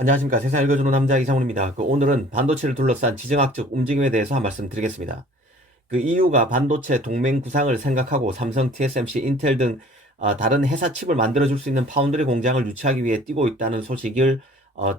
안녕하십니까. 세상 읽어주는 남자 이상훈입니다. 오늘은 반도체를 둘러싼 지정학적 움직임에 대해서 한 말씀 드리겠습니다. EU가 반도체 동맹 구상을 생각하고 삼성, TSMC, 인텔 등 다른 회사 칩을 만들어줄 수 있는 파운드리 공장을 유치하기 위해 뛰고 있다는 소식을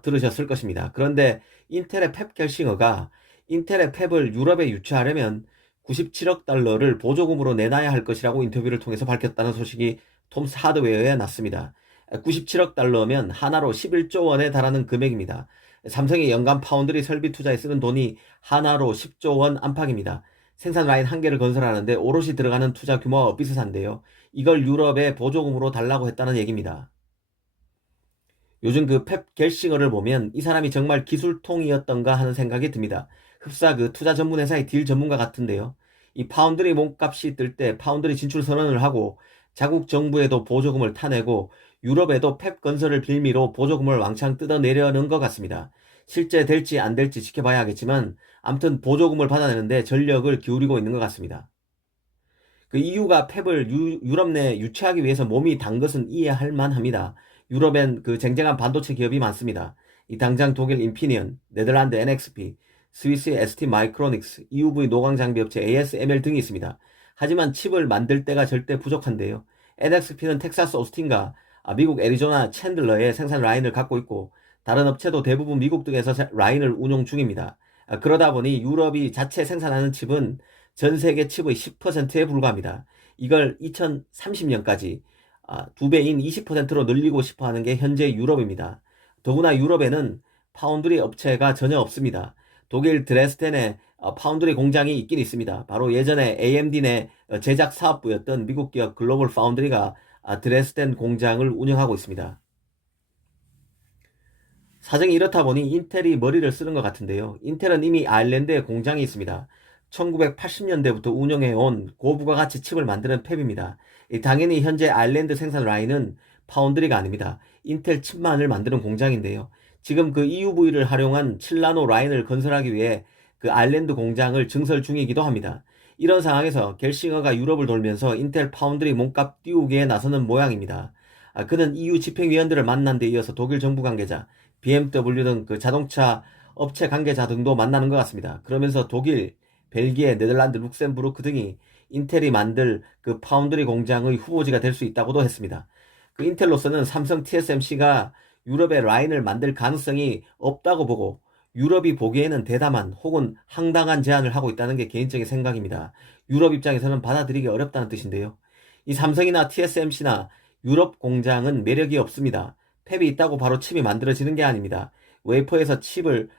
들으셨을 것입니다. 그런데 인텔의 팹 겔싱어가 인텔의 팹을 유럽에 유치하려면 97억 달러를 보조금으로 내놔야 할 것이라고 인터뷰를 통해서 밝혔다는 소식이 톰스 하드웨어에 났습니다. 97억 달러면 하나로 11조 원에 달하는 금액입니다. 삼성이 연간 파운드리 설비 투자에 쓰는 돈이 하나로 10조 원 안팎입니다. 생산 라인 한 개를 건설하는데 오롯이 들어가는 투자 규모가 비슷한데요. 이걸 유럽에 보조금으로 달라고 했다는 얘기입니다. 요즘 펩 겔싱어를 보면 이 사람이 정말 기술통이었던가 하는 생각이 듭니다. 흡사 투자 전문 회사의 딜 전문가 같은데요. 이 파운드리 몸값이 뜰 때 파운드리 진출 선언을 하고 자국 정부에도 보조금을 타내고 유럽에도 펩 건설을 빌미로 보조금을 왕창 뜯어내려는 것 같습니다. 실제 될지 안 될지 지켜봐야 하겠지만 아무튼 보조금을 받아내는데 전력을 기울이고 있는 것 같습니다. EU가 펩을 유럽 내 유치하기 위해서 몸이 단 것은 이해할 만합니다. 유럽엔 쟁쟁한 반도체 기업이 많습니다. 당장 독일 인피니언, 네덜란드 NXP, 스위스의 ST 마이크로닉스, EUV 노광 장비 업체 ASML 등이 있습니다. 하지만 칩을 만들 때가 절대 부족한데요. NXP는 텍사스 오스틴과 미국 애리조나 챈들러의 생산 라인을 갖고 있고 다른 업체도 대부분 미국 등에서 라인을 운용 중입니다. 그러다 보니 유럽이 자체 생산하는 칩은 전 세계 칩의 10%에 불과합니다. 이걸 2030년까지 2배인 20%로 늘리고 싶어 하는 게 현재 유럽입니다. 더구나 유럽에는 파운드리 업체가 전혀 없습니다. 독일 드레스덴에 파운드리 공장이 있긴 있습니다. 바로 예전에 AMD 내 제작 사업부였던 미국 기업 글로벌 파운드리가 드레스덴 공장을 운영하고 있습니다. 사정이 이렇다 보니 인텔이 머리를 쓰는 것 같은데요. 인텔은 이미 아일랜드에 공장이 있습니다. 1980년대부터 운영해온 고부가가치 칩을 만드는 팹입니다. 당연히 현재 아일랜드 생산 라인은 파운드리가 아닙니다. 인텔 칩만을 만드는 공장인데요. 지금 EUV를 활용한 7나노 라인을 건설하기 위해 아일랜드 공장을 증설 중이기도 합니다. 이런 상황에서 겔싱어가 유럽을 돌면서 인텔 파운드리 몸값 띄우기에 나서는 모양입니다. 그는 EU 집행위원들을 만난 데 이어서 독일 정부 관계자, BMW 등 자동차 업체 관계자 등도 만나는 것 같습니다. 그러면서 독일, 벨기에, 네덜란드, 룩셈부르크 등이 인텔이 만들 파운드리 공장의 후보지가 될 수 있다고도 했습니다. 인텔로서는 삼성 TSMC가 유럽에 라인을 만들 가능성이 없다고 보고 유럽이 보기에는 대담한 혹은 황당한 제안을 하고 있다는 게 개인적인 생각입니다. 유럽 입장에서는 받아들이기 어렵다는 뜻인데요. 이 삼성이나 TSMC나 유럽 공장은 매력이 없습니다. 팹이 있다고 바로 칩이 만들어지는 게 아닙니다. 웨이퍼에서 칩을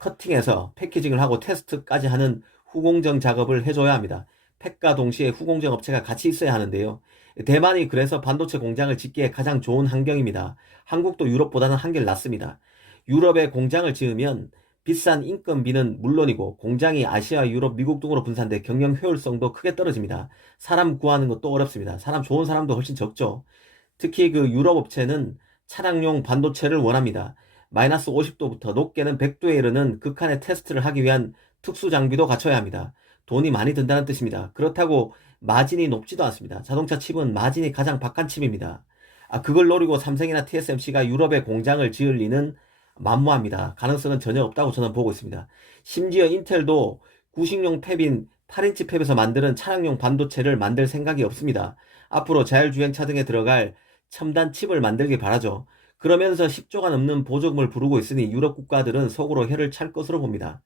커팅해서 패키징을 하고 테스트까지 하는 후공정 작업을 해줘야 합니다. 팹과 동시에 후공정 업체가 같이 있어야 하는데요. 대만이 그래서 반도체 공장을 짓기에 가장 좋은 환경입니다. 한국도 유럽보다는 한결 낫습니다. 유럽에 공장을 지으면 비싼 인건비는 물론이고 공장이 아시아, 유럽, 미국 등으로 분산돼 경영 효율성도 크게 떨어집니다. 사람 구하는 것도 어렵습니다. 사람 좋은 사람도 훨씬 적죠. 특히 유럽 업체는 차량용 반도체를 원합니다. 마이너스 50도부터 높게는 100도에 이르는 극한의 테스트를 하기 위한 특수 장비도 갖춰야 합니다. 돈이 많이 든다는 뜻입니다. 그렇다고 마진이 높지도 않습니다. 자동차 칩은 마진이 가장 박한 칩입니다. 그걸 노리고 삼성이나 TSMC가 유럽에 공장을 지을 리는 만무합니다. 가능성은 전혀 없다고 저는 보고 있습니다. 심지어 인텔도 구식용 팹인 8인치 팹에서 만드는 차량용 반도체를 만들 생각이 없습니다. 앞으로 자율주행차 등에 들어갈 첨단 칩을 만들길 바라죠. 그러면서 10조가 넘는 보조금을 부르고 있으니 유럽 국가들은 속으로 혀를 찰 것으로 봅니다.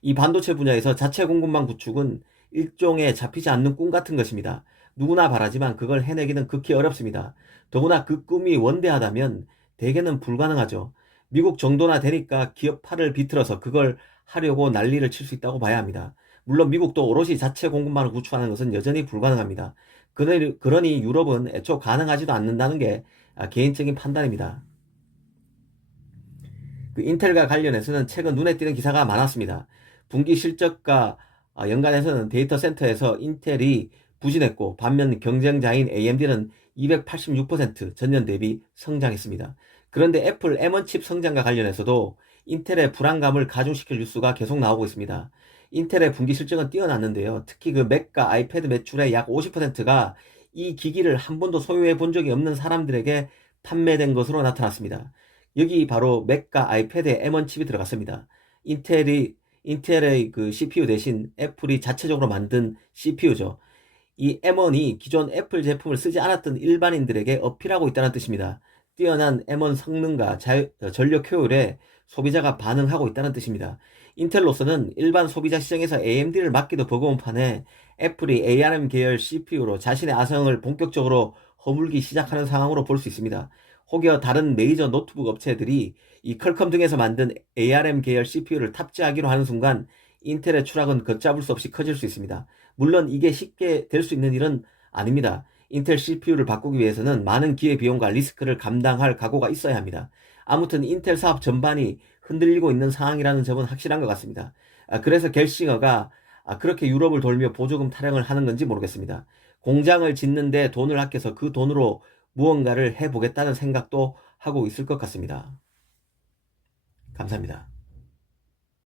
이 반도체 분야에서 자체 공급망 구축은 일종의 잡히지 않는 꿈 같은 것입니다. 누구나 바라지만 그걸 해내기는 극히 어렵습니다. 더구나 그 꿈이 원대하다면 대개는 불가능하죠. 미국 정도나 되니까 기업 팔을 비틀어서 그걸 하려고 난리를 칠 수 있다고 봐야 합니다. 물론 미국도 오롯이 자체 공급망을 구축하는 것은 여전히 불가능합니다. 그러니 유럽은 애초 가능하지도 않는다는 게 개인적인 판단입니다. 인텔과 관련해서는 최근 눈에 띄는 기사가 많았습니다. 분기 실적과 연관해서는 데이터 센터에서 인텔이 부진했고 반면 경쟁자인 AMD는 286% 전년 대비 성장했습니다. 그런데 애플 M1 칩 성장과 관련해서도 인텔의 불안감을 가중시킬 뉴스가 계속 나오고 있습니다. 인텔의 분기 실적은 뛰어났는데요. 특히 맥과 아이패드 매출의 약 50%가 이 기기를 한 번도 소유해 본 적이 없는 사람들에게 판매된 것으로 나타났습니다. 여기 바로 맥과 아이패드에 M1 칩이 들어갔습니다. 인텔의 그 CPU 대신 애플이 자체적으로 만든 CPU죠. 이 M1이 기존 애플 제품을 쓰지 않았던 일반인들에게 어필하고 있다는 뜻입니다. 뛰어난 M1 성능과 전력 효율에 소비자가 반응하고 있다는 뜻입니다. 인텔로서는 일반 소비자 시장에서 AMD를 맡기도 버거운 판에 애플이 ARM 계열 CPU로 자신의 아성을 본격적으로 허물기 시작하는 상황으로 볼 수 있습니다. 혹여 다른 메이저 노트북 업체들이 이 퀄컴 등에서 만든 ARM 계열 CPU를 탑재하기로 하는 순간 인텔의 추락은 걷잡을 수 없이 커질 수 있습니다. 물론 이게 쉽게 될 수 있는 일은 아닙니다. 인텔 CPU를 바꾸기 위해서는 많은 기회비용과 리스크를 감당할 각오가 있어야 합니다. 아무튼 인텔 사업 전반이 흔들리고 있는 상황이라는 점은 확실한 것 같습니다. 그래서 갤싱어가 그렇게 유럽을 돌며 보조금 타령을 하는 건지 모르겠습니다. 공장을 짓는데 돈을 아껴서 그 돈으로 무언가를 해보겠다는 생각도 하고 있을 것 같습니다. 감사합니다.